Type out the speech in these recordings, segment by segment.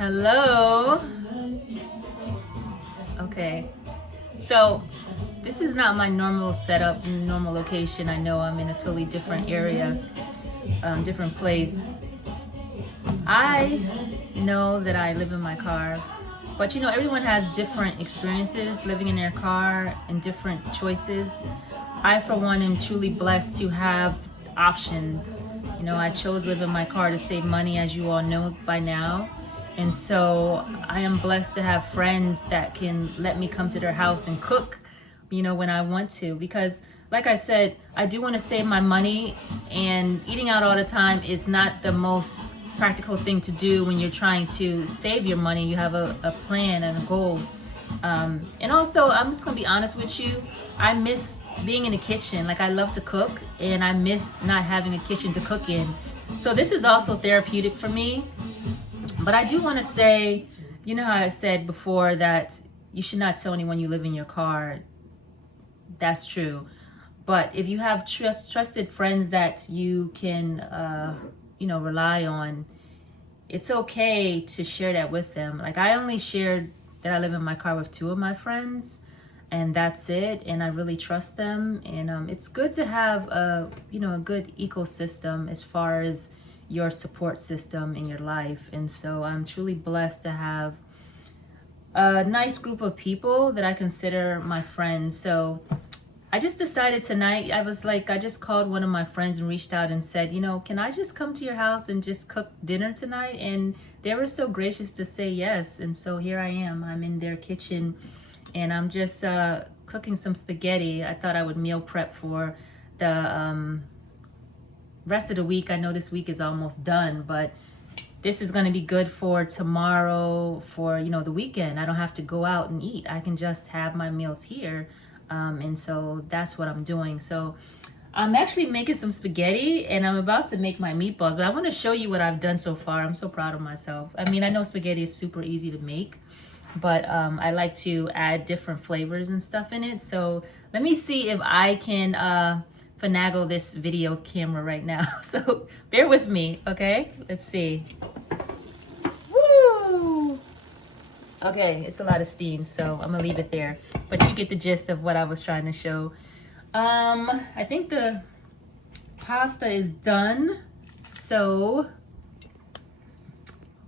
Hello. Okay. So this is not my normal setup, normal location. I know I'm in a totally different area, different place. I know that I live in my car, but everyone has different experiences living in their car and different choices. I, for one, am truly blessed to have options. I chose to live in my car to save money, as you all know by now. And so I am blessed to have friends that can let me come to their house and cook, when I want to. Because, like I said, I do want to save my money, and eating out all the time is not the most practical thing to do when you're trying to save your money. You have a plan and a goal. And also, I'm just going to be honest with you, I miss being in the kitchen. Like, I love to cook, and I miss not having a kitchen to cook in. So this is also therapeutic for me. But I do want to say, how I said before that you should not tell anyone you live in your car. That's true. But if you have trusted friends that you can, rely on, it's okay to share that with them. Like, I only shared that I live in my car with 2 of my friends, and that's it. And I really trust them. And it's good to have a good ecosystem as far as your support system in your life. And so I'm truly blessed to have a nice group of people that I consider my friends. So I just decided tonight, I just called one of my friends and reached out and said, can I just come to your house and just cook dinner tonight? And they were so gracious to say yes. And so here I am. I'm in their kitchen, and I'm just cooking some spaghetti. I thought I would meal prep for the rest of the week. I know this week is almost done, but this is going to be good for tomorrow, for the weekend. I don't have to go out and eat. I can just have my meals here. And so that's what I'm doing. So I'm actually making some spaghetti, and I'm about to make my meatballs, but I want to show you what I've done so far. I'm so proud of myself. I mean, I know spaghetti is super easy to make, but I like to add different flavors and stuff in it. So let me see if I can finagle this video camera right now. So bear with me, okay? Let's see. Woo! Okay, it's a lot of steam, so I'm gonna leave it there. But you get the gist of what I was trying to show. I think the pasta is done. So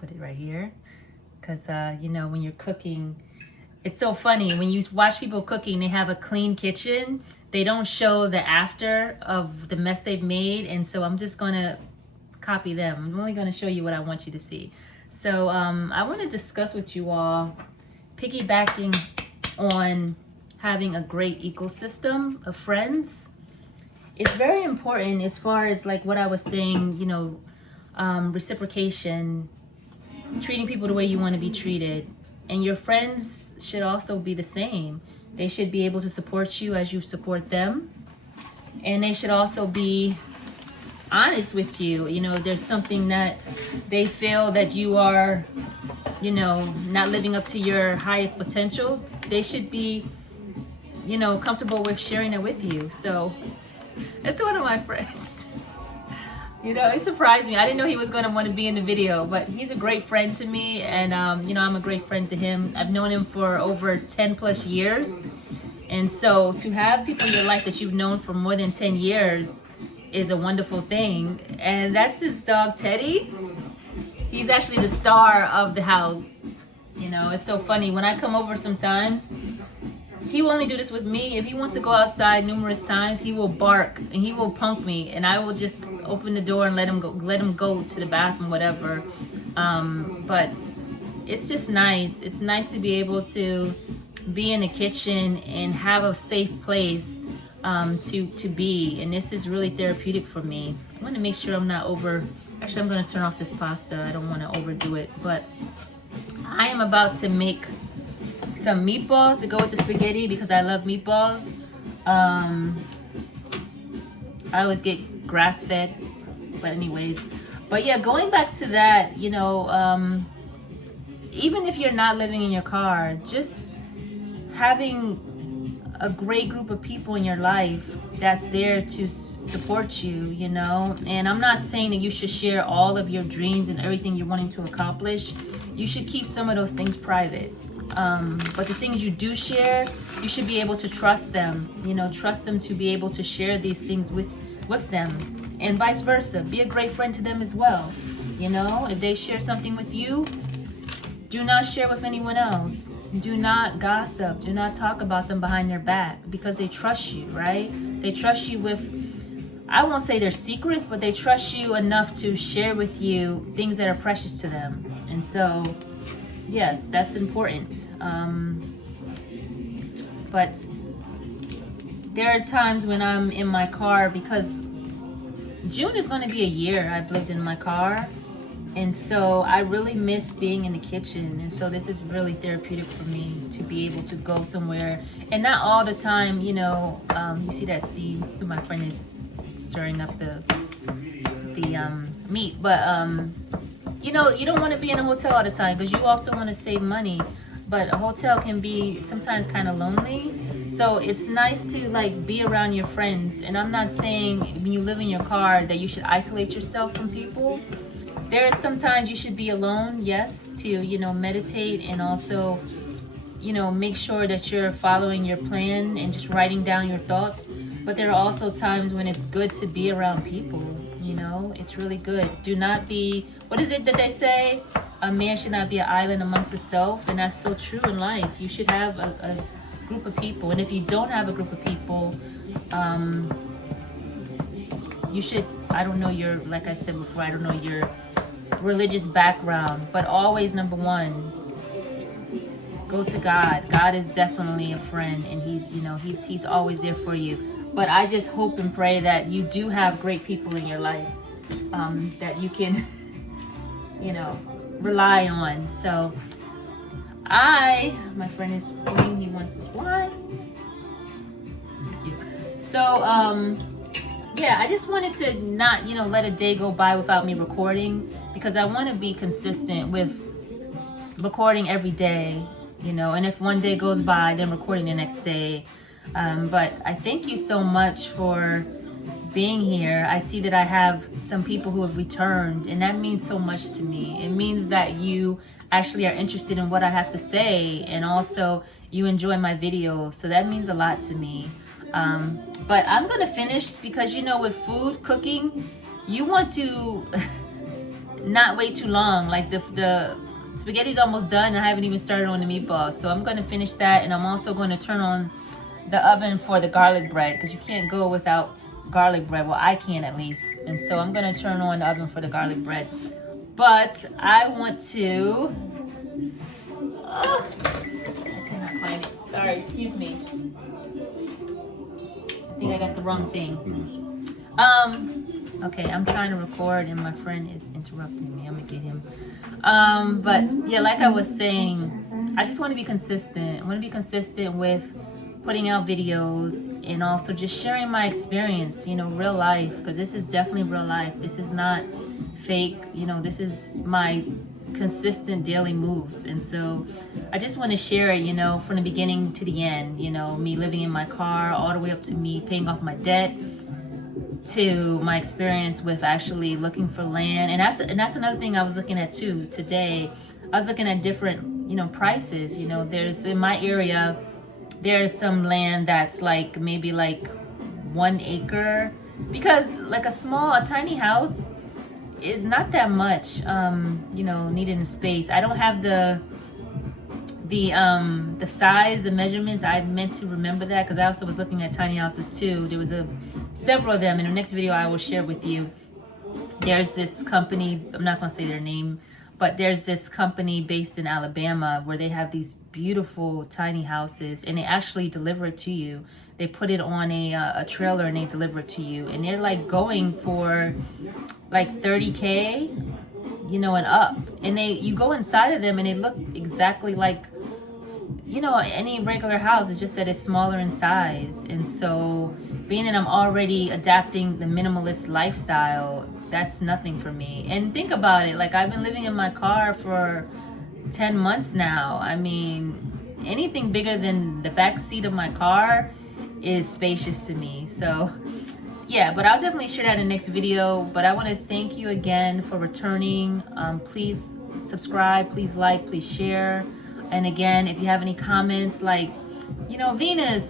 put it right here. Because, when you're cooking, it's so funny. When you watch people cooking, they have a clean kitchen. They don't show the after of the mess they've made. And so I'm just going to copy them. I'm only going to show you what I want you to see. So I want to discuss with you all piggybacking on having a great ecosystem of friends. It's very important as far as like what I was saying, reciprocation, treating people the way you want to be treated. And your friends should also be the same. They should be able to support you as you support them. And they should also be honest with you. There's something that they feel that you are, not living up to your highest potential. They should be, comfortable with sharing it with you. So that's one of my friends. It surprised me. I didn't know he was going to want to be in the video, but he's a great friend to me, and I'm a great friend to him. I've known him for over 10 plus years, and so to have people in your life that you've known for more than 10 years is a wonderful thing. And that's his dog, Teddy. He's actually the star of the house. It's so funny. When I come over sometimes, he will only do this with me. If he wants to go outside numerous times, he will bark and he will punk me, and I will just open the door and let him go to the bathroom, whatever. But it's just nice. It's nice to be able to be in the kitchen and have a safe place to be. And this is really therapeutic for me. I want to make sure I'm not actually, I'm going to turn off this pasta. I don't want to overdo it, but I am about to make some meatballs to go with the spaghetti because I love meatballs. I always get grass-fed, but anyways. But yeah, going back to that, even if you're not living in your car, just having a great group of people in your life that's there to support you, you know. And I'm not saying that you should share all of your dreams and everything you're wanting to accomplish. You should keep some of those things private. But the things you do share, you should be able to trust them, you know, trust them to be able to share these things with them, and vice versa. Be a great friend to them as well. You know, if they share something with you, do not share with anyone else. Do not gossip. Do not talk about them behind their back, because they trust you, right? They trust you with, I won't say their secrets, but they trust you enough to share with you things that are precious to them. And so, yes, that's important. But there are times when I'm in my car, because June is going to be a year I've lived in my car. And so I really miss being in the kitchen. And so this is really therapeutic for me to be able to go somewhere. And not all the time, you know, you see that Steve, who my friend is stirring up the meat. But, you know, you don't want to be in a hotel all the time, because you also want to save money. But a hotel can be sometimes kind of lonely. So it's nice to like be around your friends. And I'm not saying when you live in your car that you should isolate yourself from people. There are sometimes you should be alone, yes, to, you know, meditate and also, you know, make sure that you're following your plan and just writing down your thoughts. But there are also times when it's good to be around people, you know, it's really good. Do not be, what is it that they say? A man should not be an island amongst himself. And that's so true in life. You should have a group of people. And if you don't have a group of people, you should, I don't know your, like I said before, I don't know your religious background, but always, number one, go to God. God is definitely a friend, and he's, you know, he's always there for you. But I just hope and pray that you do have great people in your life, that you can, you know, rely on. So my friend is pouring, he wants his wine. Thank you. So, yeah, I just wanted to not, you know, let a day go by without me recording, because I want to be consistent with recording every day, you know, and if one day goes by, then recording the next day. But I thank you so much for being here. I see that I have some people who have returned, and that means so much to me. It means that you actually are interested in what I have to say, and also you enjoy my videos. So that means a lot to me. But I'm gonna finish, because you know, with food cooking, you want to not wait too long. Like the spaghetti's almost done. I haven't even started on the meatballs, so I'm gonna finish that. And I'm also going to turn on the oven for the garlic bread, because you can't go without garlic bread. Well, I can at least. And so I'm gonna turn on the oven for the garlic bread. But I want to, I cannot find it, sorry, excuse me. I think I got the wrong thing. Okay, I'm trying to record and my friend is interrupting me. I'm gonna get him. But yeah, like I was saying, I just want to be consistent. I want to be consistent with putting out videos and also just sharing my experience, you know, real life, because this is definitely real life. This is not fake, you know, this is my consistent daily moves. And so I just want to share it, you know, from the beginning to the end, you know, me living in my car all the way up to me paying off my debt, to my experience with actually looking for land. And that's another thing I was looking at too today. I was looking at different, you know, prices. You know, there's, in my area, there's some land that's like maybe like 1 acre, because like a tiny house is not that much, you know, needed in space. I don't have the size, the measurements. I meant to remember that, because I also was looking at tiny houses too. There was several of them. In the next video I will share with you. There's this company, I'm not gonna say their name, but there's this company based in Alabama where they have these beautiful tiny houses, and they actually deliver it to you. They put it on a trailer and they deliver it to you, and they're like going for like 30K, you know, and up. And you go inside of them and they look exactly like, you know, any regular house. It's just that it's smaller in size. And so being that I'm already adapting the minimalist lifestyle, that's nothing for me. And think about it, like I've been living in my car for 10 months now. I mean, anything bigger than the back seat of my car is spacious to me. So yeah, but I'll definitely share that in the next video. But I want to thank you again for returning. Please subscribe, please like, please share. And again, if you have any comments, like, Venus,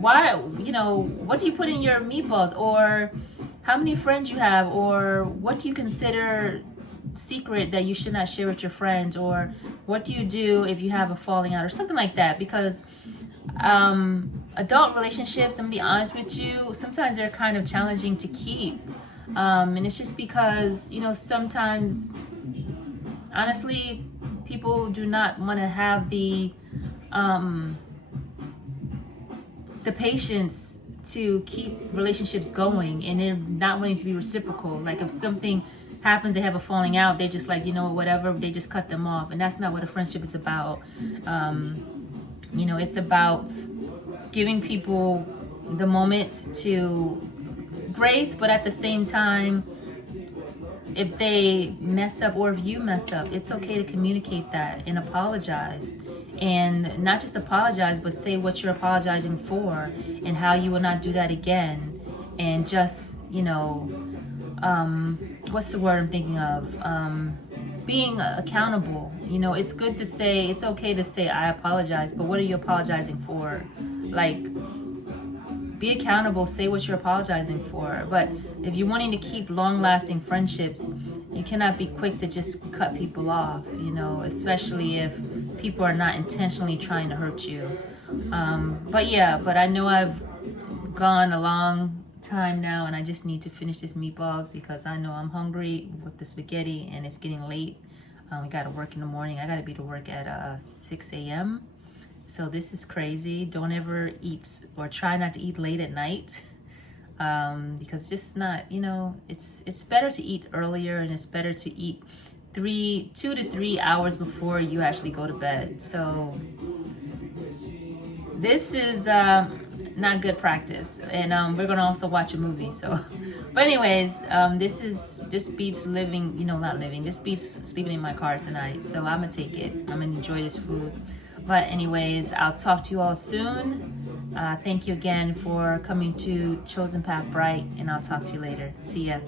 why, what do you put in your meatballs, or how many friends you have, or what do you consider secret that you should not share with your friends, or what do you do if you have a falling out, or something like that. Because adult relationships, I'm gonna be honest with you, sometimes they're kind of challenging to keep, and it's just because sometimes, honestly, people do not want to have the patience to keep relationships going, and they're not wanting to be reciprocal. Like if something happens, they have a falling out, they're just like, whatever, they just cut them off. And that's not what a friendship is about. It's about giving people the moment to grace, but at the same time, if they mess up or if you mess up, it's okay to communicate that and apologize. And not just apologize, but say what you're apologizing for and how you will not do that again. And just, what's the word I'm thinking of? Being accountable. It's good to say, it's okay to say, I apologize, but what are you apologizing for? Like, be accountable, say what you're apologizing for. But if you're wanting to keep long-lasting friendships, you cannot be quick to just cut people off, especially if people are not intentionally trying to hurt you. But I know I've gone a long time now, and I just need to finish this meatballs because I know I'm hungry with the spaghetti, and it's getting late. We got to work in the morning. I got to be to work at 6 a.m. So this is crazy. Don't ever eat, or try not to eat late at night, because it's just not, it's better to eat earlier, and it's better to eat 2 to 3 hours before you actually go to bed. So this is not good practice. And we're gonna also watch a movie. So, but anyways, this beats living, not living. This beats sleeping in my car tonight. So I'm gonna take it. I'm gonna enjoy this food. But anyways, I'll talk to you all soon. Thank you again for coming to Chosen Path Bright, and I'll talk to you later. See ya.